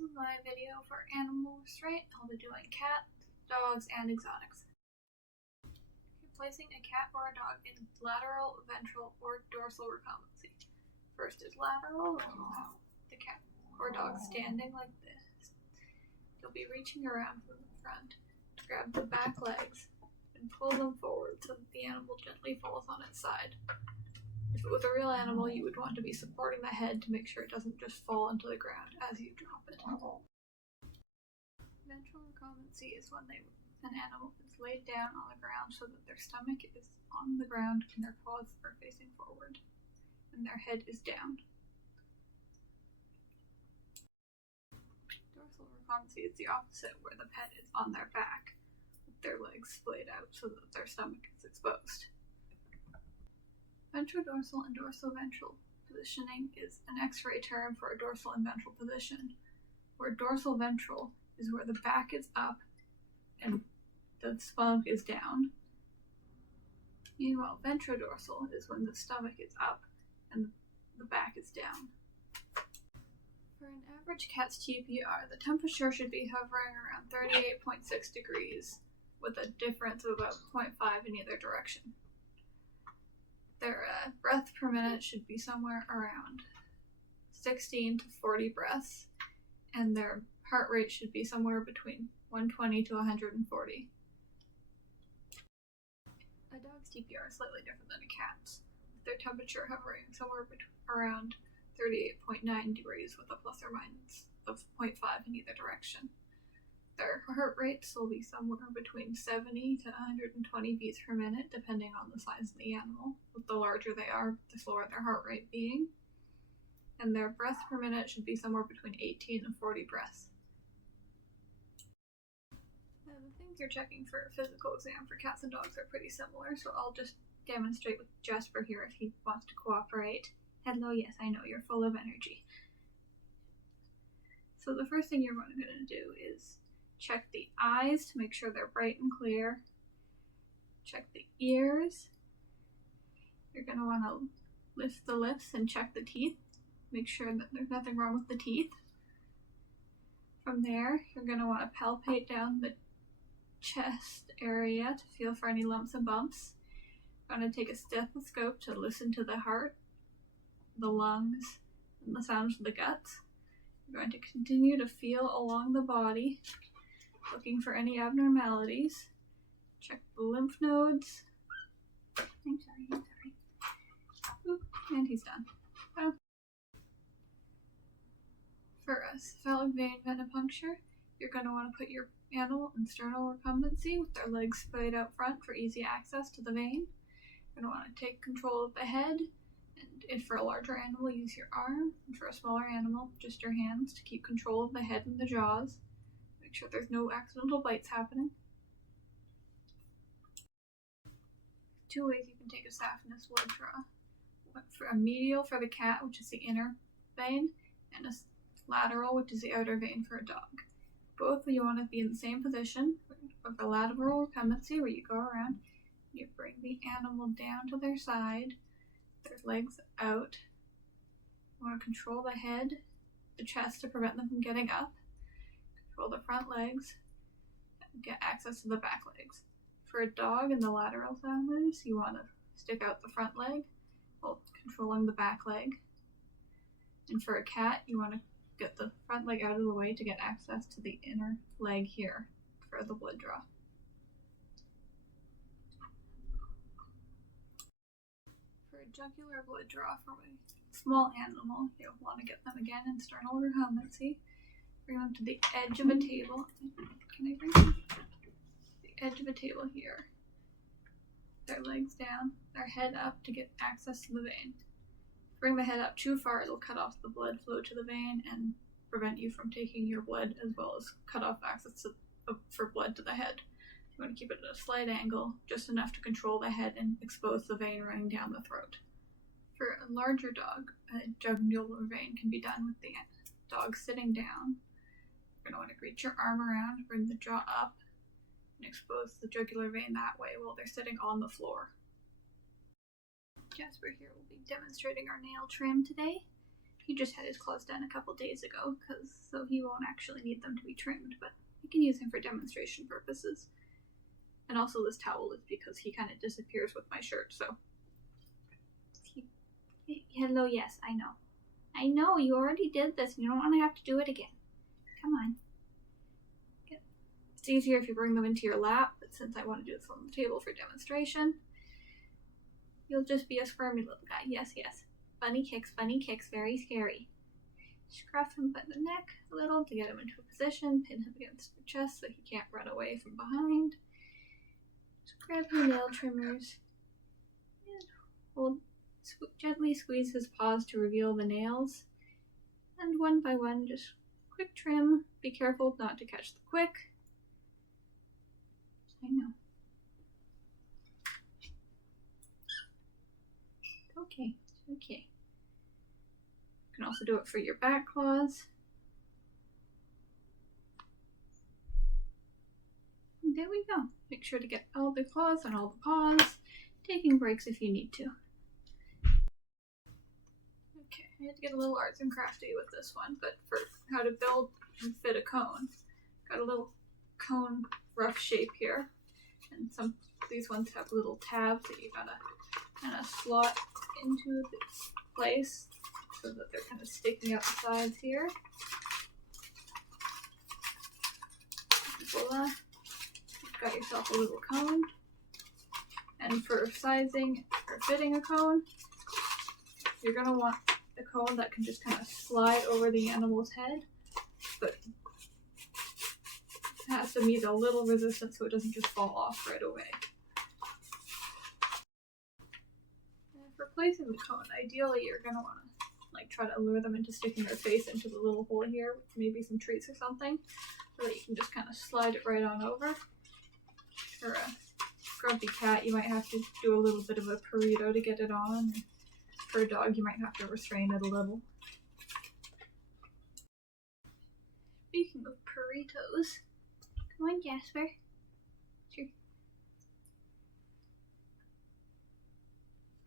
This is my video for animal restraint. I'll be doing cats, dogs, and exotics. Placing a cat or a dog in lateral, ventral, or dorsal recombency. First is lateral, and you'll have the cat or dog standing like this. You'll be reaching around from the front to grab the back legs and pull them forward so that the animal gently falls on its side. If it was a real animal, you would want to be supporting the head to make sure it doesn't just fall into the ground as you drop it. Ventral recombency is when an animal is laid down on the ground so that their stomach is on the ground and their paws are facing forward, and their head is down. Dorsal recombency is the opposite, where the pet is on their back, with their legs splayed out so that their stomach is exposed. Ventrodorsal and dorsal-ventral positioning is an X-ray term for a dorsal and ventral position, where dorsal-ventral is where the back is up and the stomach is down. Meanwhile, ventrodorsal is when the stomach is up and the back is down. For an average cat's TPR, the temperature should be hovering around 38.6 degrees, with a difference of about 0.5 in either direction. Their breath per minute should be somewhere around 16 to 40 breaths, and their heart rate should be somewhere between 120 to 140. A dog's TPR is slightly different than a cat's, with their temperature hovering somewhere around 38.9 degrees with a plus or minus of 0.5 in either direction. Their heart rates will be somewhere between 70 to 120 beats per minute, depending on the size of the animal. The larger they are, the slower their heart rate being. And their breath per minute should be somewhere between 18 and 40 breaths. Now, the things you're checking for a physical exam for cats and dogs are pretty similar, so I'll just demonstrate with Jasper here if he wants to cooperate. Hello, yes, I know, you're full of energy. So the first thing you're going to do is check the eyes to make sure they're bright and clear. Check the ears. You're going to want to lift the lips and check the teeth. Make sure that there's nothing wrong with the teeth. From there, you're going to want to palpate down the chest area to feel for any lumps and bumps. You're going to take a stethoscope to listen to the heart, the lungs, and the sounds of the guts. You're going to continue to feel along the body, looking for any abnormalities. Check the lymph nodes. I'm sorry. Oop, and he's done. Oh. For a cephalic vein venipuncture, you're going to want to put your animal in sternal recumbency with their legs splayed out front for easy access to the vein. You're going to want to take control of the head, and if for a larger animal, use your arm, and for a smaller animal, just your hands to keep control of the head and the jaws. Make sure there's no accidental bites happening. Two ways you can take a saphenous blood draw. One for a medial for the cat, which is the inner vein, and a lateral, which is the outer vein for a dog. Both you want to be in the same position of the lateral recumbency, where you go around, you bring the animal down to their side, their legs out. You want to control the head, the chest to prevent them from getting up. Control the front legs, and get access to the back legs. For a dog in the lateral saphenous, you want to stick out the front leg while controlling the back leg. And for a cat, you want to get the front leg out of the way to get access to the inner leg here for the blood draw. For a jugular blood draw from a small animal, you'll want to get them again in sternal recumbency. Bring them to the edge of a table. Can I bring them? The edge of a table here. Their legs down, their head up to get access to the vein. Bring the head up too far, it'll cut off the blood flow to the vein and prevent you from taking your blood, as well as cut off access for blood to the head. You want to keep it at a slight angle, just enough to control the head and expose the vein running down the throat. For a larger dog, a jugular vein can be done with the dog sitting down. You're going to want to reach your arm around, bring the jaw up, and expose the jugular vein that way while they're sitting on the floor. Jasper here will be demonstrating our nail trim today. he just had his claws done a couple days ago, so he won't actually need them to be trimmed, but I can use him for demonstration purposes. And also this towel is because he kind of disappears with my shirt, so. Hello, yes, I know. I know, you already did this, and you don't want to have to do it again. Come on. It's easier if you bring them into your lap, but since I want to do this on the table for demonstration, you'll just be a squirmy little guy. Yes, yes. Bunny kicks, very scary. Scruff him by the neck a little to get him into a position, pin him against your chest so he can't run away from behind. Just grab your nail trimmers and gently squeeze his paws to reveal the nails. And one by one, just quick trim. Be careful not to catch the quick. I know. Okay, okay. You can also do it for your back claws. And there we go. Make sure to get all the claws and all the paws, taking breaks if you need to. Okay, I had to get a little arts and crafty with this one, but for how to build and fit a cone, got a little cone rough shape here, and these ones have little tabs that you gotta kind of slot into this place so that they're kind of sticking out the sides here. Voila. You've got yourself a little cone. And for sizing or fitting a cone, you're going to want the cone that can just kind of slide over the animal's head, but it has to meet a little resistance so it doesn't just fall off right away. And for placing the cone, ideally you're going to want to try to lure them into sticking their face into the little hole here with maybe some treats or something, so that you can just kind of slide it right on over. For a grumpy cat, you might have to do a little bit of a burrito to get it on. For a dog, you might have to restrain it a little. Speaking of burritos, come on, Jasper. Sure.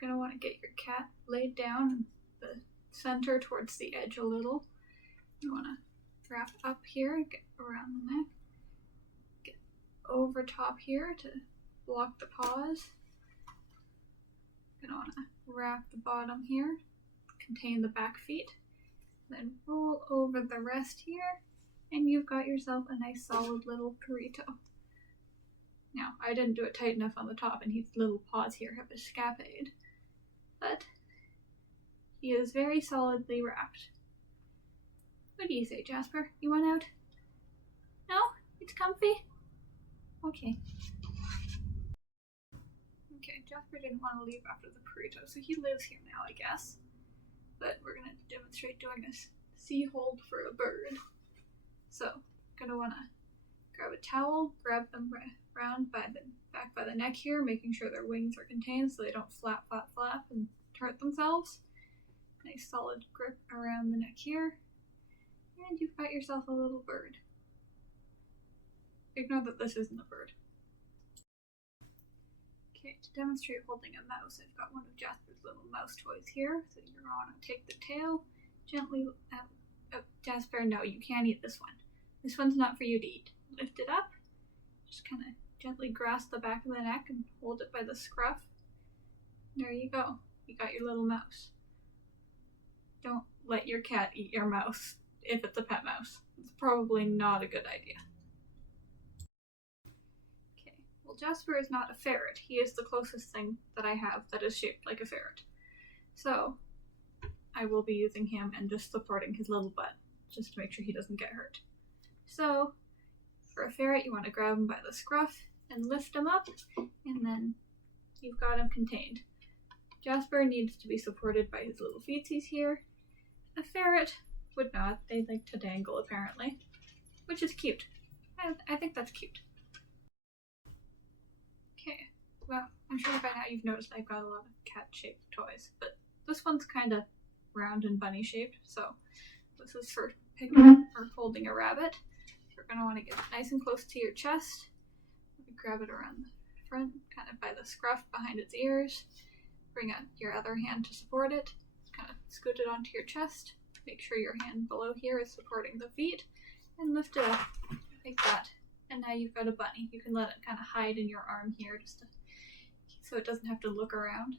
Gonna want to get your cat laid down in the center towards the edge a little. You want to wrap up here, get around the neck, get over top here to block the paws. Gonna want to wrap the bottom here, contain the back feet, then roll over the rest here, and you've got yourself a nice solid little burrito. Now, I didn't do it tight enough on the top, and his little paws here have escapade, but he is very solidly wrapped. What do you say, Jasper? You want out? No? It's comfy? Okay. Okay, Jasper didn't want to leave after the burrito, so he lives here now, I guess. But we're going to demonstrate doing a sea hold for a bird. So, gonna want to grab a towel, grab them round back by the neck here, making sure their wings are contained so they don't flap and hurt themselves. Nice solid grip around the neck here, and you've got yourself a little bird. Ignore that this isn't a bird. Okay, to demonstrate holding a mouse, I've got one of Jasper's little mouse toys here. So you're going to take the tail gently out. Jasper, no, you can't eat this one. This one's not for you to eat. Lift it up, just kind of gently grasp the back of the neck and hold it by the scruff. There you go. You got your little mouse. Don't let your cat eat your mouse if it's a pet mouse. It's probably not a good idea. Okay, well, Jasper is not a ferret. He is the closest thing that I have that is shaped like a ferret. So I will be using him and just supporting his little butt just to make sure he doesn't get hurt. So for a ferret, you want to grab him by the scruff and lift him up, and then you've got him contained. Jasper needs to be supported by his little feetsies here. A ferret would not. They like to dangle, apparently, which is cute. I think that's cute. Okay, well, I'm sure by now you've noticed I've got a lot of cat-shaped toys, but this one's kind of round and bunny-shaped, so this is for picking up or holding a rabbit. You're going to want to get nice and close to your chest. Grab it around the front, kind of by the scruff behind its ears. Bring out your other hand to support it. Kind of scoot it onto your chest. Make sure your hand below here is supporting the feet, and lift it up like that. And now you've got a bunny. You can let it kind of hide in your arm here just to, so it doesn't have to look around.